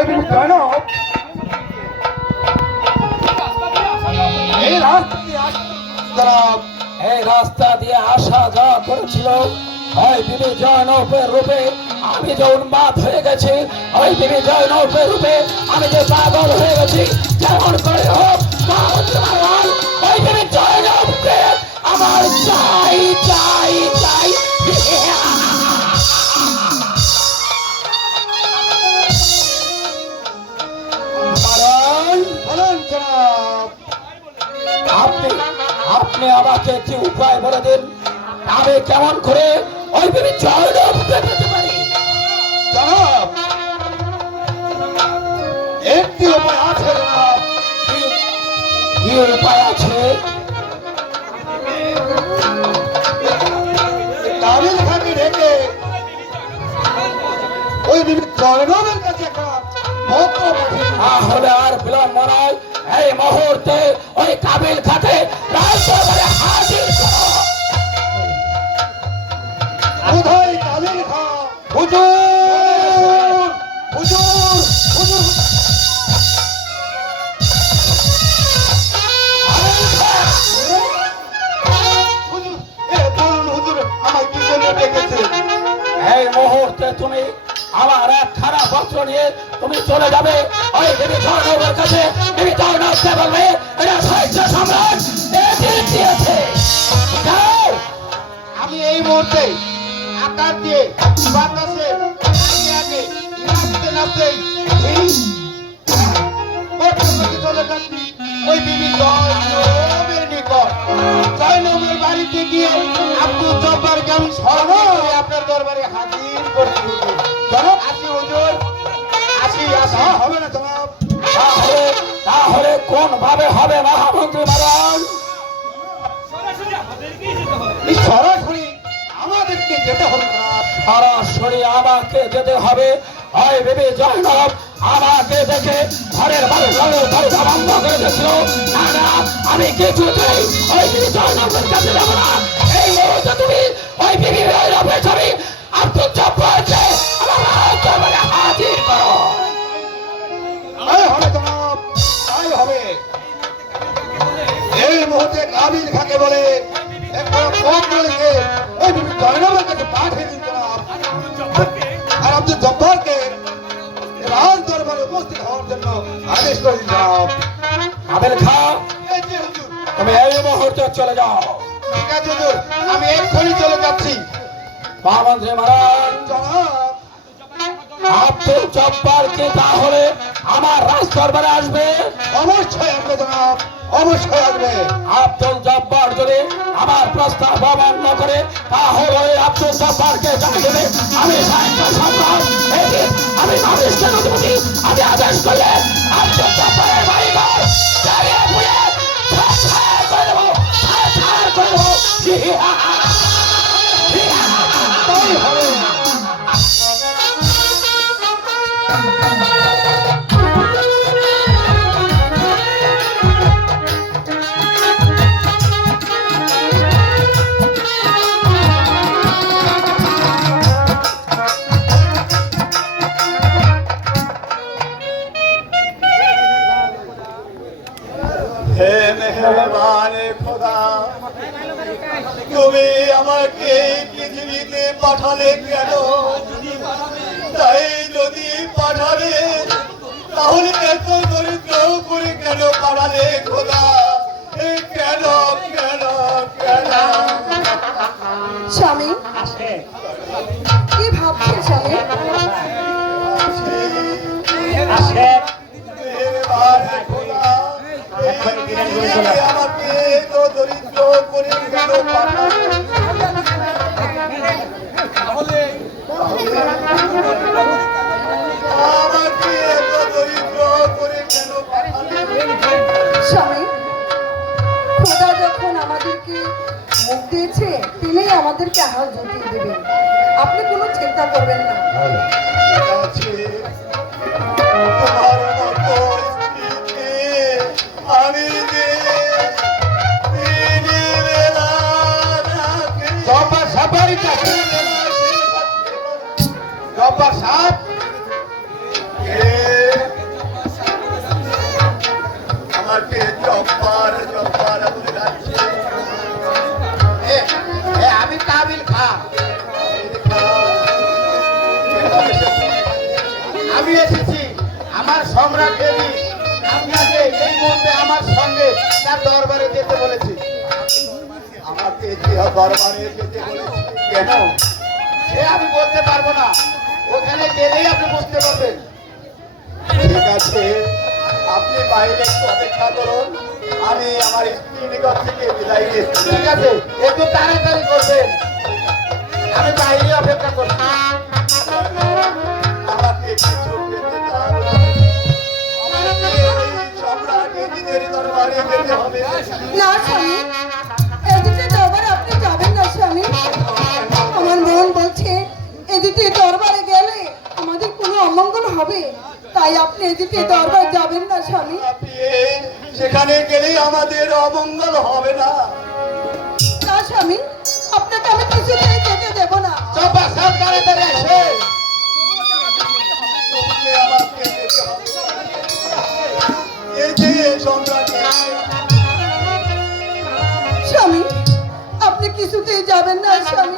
বিবি জয়নব এই রাস্তা দিয়ে আসা যাওয়া করেছিল রূপে আমি যে উন্মাদ হয়ে গেছি ওই বিবি জয়নবের রূপে আমি যে পাগল হয়ে গেছি, যেমন করে হোক ওই আমার চাই আমাকে কি উপায় বলে দিন। আমি কেমন করে ওই বিবি জয়নবকে পেতে পারি? একটি উপায় আছে কি- উপায় আছে? ওই বিবি জয়নবের কাছে একটা আর বিলম্ব নয় এই মুহূর্তে ওই কাবিল খাতে রাজদরবারে হাজির খা হুজুর হুজুর হুজুর। এই মুহূর্তে তুমি আমার এক খারাপ পত্র নিয়ে তুমি চলে যাবে। ওই দেবী জয়নবের কাছে দেবী জয়নবকে বলবে? এটা সাহিত্য সম্রাট দিয়েছে। আমি এই মুহূর্তে আকার দিয়ে বাতাসে আগে নাচতে নাচতে চলে যাচ্ছি। ওই বিবি নিকট। জয়নবের বাড়িতে গিয়ে আব্দুল জব্বারকে আমি স্মরণ আপনার দরবারে হাজির জনাব, আসি হুজুর। আসি আসি হবে না জনাব। তাহলে কোন ভাবে হবে মহামন্ত্রী এই সরাসরি আমাদেরকে যেতে হবে সরাসরি আমাকে যেতে হবে। বিবি জয়নব আমাকে দেখে ঘরের বাড়ি ঘরের দরজা বন্ধ করে দিয়েছিল। না না আমি কিছুতেই ওই জয়নবের কাছে যাব না। এই মুহূর্তে তুমি ওই উপস্থিত হওয়ার জন্য আদেশ করে জনাব আবেল খা। তুমি এই মুহূর্তে চলে যাও। ঠিক আছে হুজুর, আমি এক্ষুনি চলে যাচ্ছি। মহামন্ত্রী মহারাজ আব্দুল জব্বার কি তাহলে আমার রাজ দরবারে আসবে? অবশ্যই আসবে জনাব অবশ্যই আসবে। আব্দুল জব্বার যদি আমার প্রস্তাব অমান্য করে তাহলে আব্দুল জব্বারকে জানিয়ে আমি সাহিত্য সম্রাট পাঠালে কেন? তাই যদি পাঠালে তাহলে এত দরিদ্র করে কেন পাঠালে খোদা? কেন কেন কেন? স্বামী কি ভাবছেন স্বামী? আমাকে এত দরিদ্র করে কেন পাঠালে? আমাকে এত দরিদ্র করে কেন স্বামী খোদা যখন আমাদেরকে মুখ দিয়েছে তিনি আমাদেরকে আহার জুটিয়ে দেবেন। আপনি কোনো চিন্তা করবেন না। আছে তোমার সাহেব। কে আমাকে জব্বার আমি কাবিল খা আমি এসেছি আমার সম্রাট দেবী। এই মুহূর্তে আমার সঙ্গে তার দরবারে যেতে বলেছি। আমাকে দরবারে যেতে বলেছে, কেন? সে আমি বলতে পারব না। ওখানে গেলেই আপনি বুঝতে পারবেন। ঠিক আছে আপনি বাইরে একটু অপেক্ষা করুন আমি আমার স্ত্রী নিকট থেকে বিদায় নিচ্ছি। ঠিক আছে একটু তাড়াতাড়ি করবেন। আমি বাইরে অপেক্ষা করছি। আমাকে কিছু না স্বামী। এদিকে দরবারে আপনি যাবেন না স্বামী। আমার মন বলছে এদিকে দরবারে গেলে আমাদের কোনো অমঙ্গল হবে। তাই আপনি এদিকে দরবার যাবেন না স্বামী। সেখানে গেলেই আমাদের অমঙ্গল হবে না। না স্বামী আপনাকে আমি কিছুতেই যেতে দেব না। চম্পা সব তাড়াতাড়ি আসে স্বামী আপনি কিছুতেই যাবেন না স্বামী।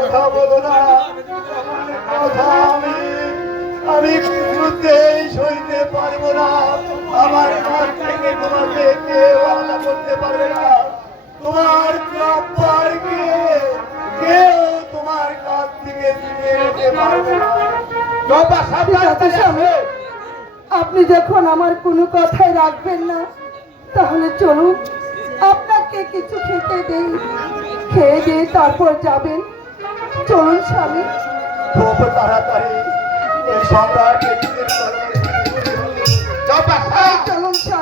কথা বলো না। কথা আমি আমি সইতে পারব না। আমার থেকে তোমাকে কেউ আলাদা করতে পারবে না। তোমার কেউ তোমার কাছ থেকে ফিরে পারবে না। আপনি যখন আমার কোনো কথাই রাখবেন না, তাহলে চলুন, আপনাকে কিছু খেতে দেই। খেয়ে দিয়ে তারপর যাবেন। চলুন স্বামী। খুব তাড়াতাড়ি ওই সম্রাট চলুন স্বামী।